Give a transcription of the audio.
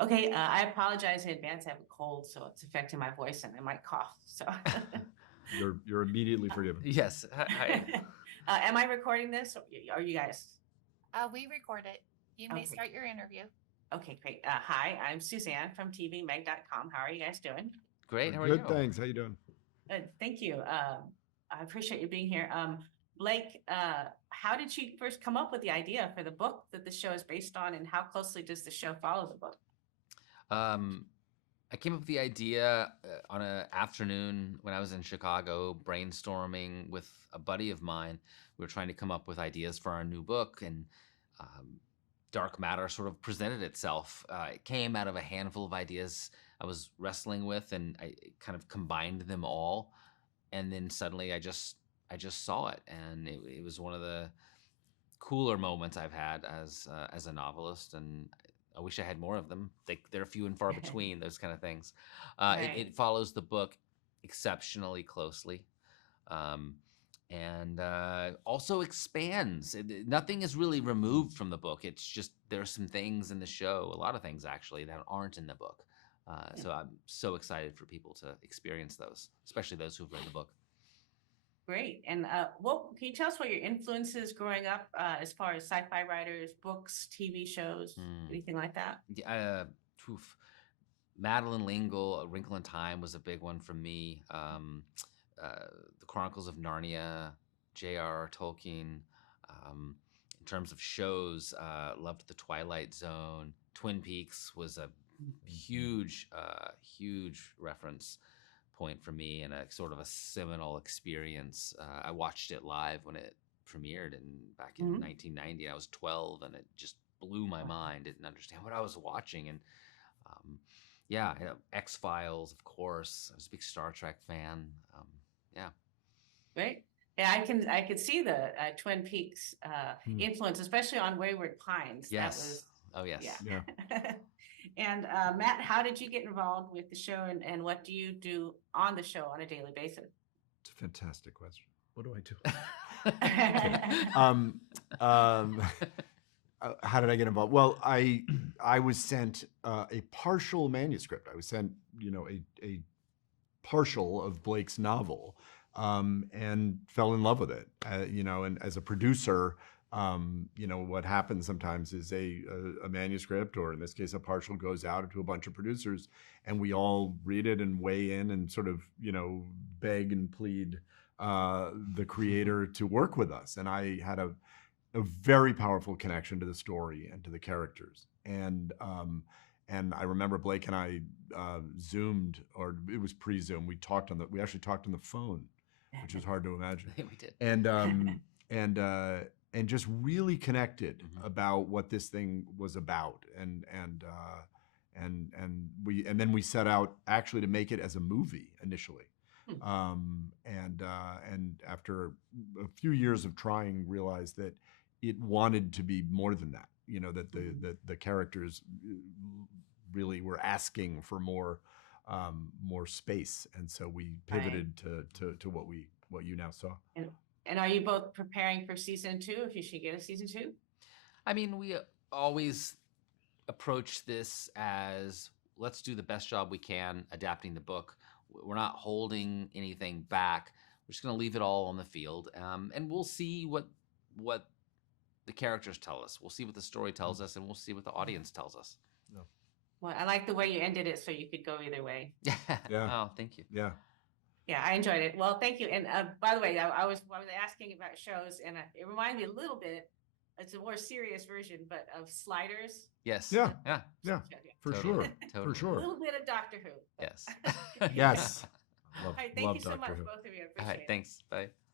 Okay, I apologize in advance. I have a cold, so it's affecting my voice and I might cough. So, You're immediately forgiven. Yes. Hi. am I recording this? Or are you guys? We record it. You may Okay. start your interview. Okay, great. Hi, I'm Suzanne from tvmeg.com. How are you guys doing? Great. How are Good, you? thanks. How you doing? Thank you. I appreciate you being here. Blake, how did you first come up with the idea for the book that the show is based on, and how closely does the show follow the book? I came up with the idea on an afternoon when I was in Chicago, brainstorming with a buddy of mine. We were trying to come up with ideas for our new book, and dark matter sort of presented itself. It came out of a handful of ideas I was wrestling with, and I kind of combined them all. And then suddenly I just saw it, and it was one of the cooler moments I've had as a novelist, and I wish I had more of them. They're few and far between, those kind of things. Right. It follows the book exceptionally closely, and also expands. Nothing is really removed from the book. It's just there are some things in the show, a lot of things actually, that aren't in the book. So I'm so excited for people to experience those, especially those who've read the book. Great. And can you tell us what your influences growing up as far as sci-fi writers, books, TV shows, anything like that? Madeleine L'Engle, A Wrinkle in Time was a big one for me. The Chronicles of Narnia, J.R.R. Tolkien. In terms of shows, loved The Twilight Zone. Twin Peaks was a huge reference point for me, and a sort of a seminal experience. I watched it live when it premiered back in 1990. I was 12, and it just blew my mind. Didn't understand what I was watching, and X-Files, of course. I was a big Star Trek fan. Great. Yeah, I could see the Twin Peaks influence, especially on Wayward Pines. Yes. Yes. Yeah. And Matt, how did you get involved with the show, and what do you do on the show on a daily basis? It's a fantastic question. What do I do? How did I get involved? Well, I was sent a partial manuscript. I was sent, a partial of Blake's novel, and fell in love with it. And as a producer, what happens sometimes is a manuscript, or in this case, a partial, goes out to a bunch of producers, and we all read it and weigh in and sort of, beg and plead the creator to work with us. And I had a very powerful connection to the story and to the characters. And I remember Blake and I Zoomed, or it was pre-Zoom. We actually talked on the phone, which is hard to imagine. We did. And just really connected about what this thing was about, and then we set out actually to make it as a movie initially, and after a few years of trying, realized that it wanted to be more than that. That the characters really were asking for more space, and so we pivoted to what you now saw. And are you both preparing for season 2, if you should get a season 2? I mean, we always approach this as, let's do the best job we can adapting the book. We're not holding anything back. We're just going to leave it all on the field, and we'll see what the characters tell us. We'll see what the story tells us, and we'll see what the audience tells us. Yeah. Well, I like the way you ended it, so you could go either way. Yeah. Oh, thank you. Yeah. Yeah, I enjoyed it. Well, thank you. And by the way, I was asking about shows, and it reminded me a little bit. It's a more serious version, but of Sliders. Yes. Yeah. Yeah. For Totally. sure. Totally. For sure. A little bit of Doctor Who. Yes. Yes. All right, thank you so much, both of you. I appreciate it. All right, thanks. Bye.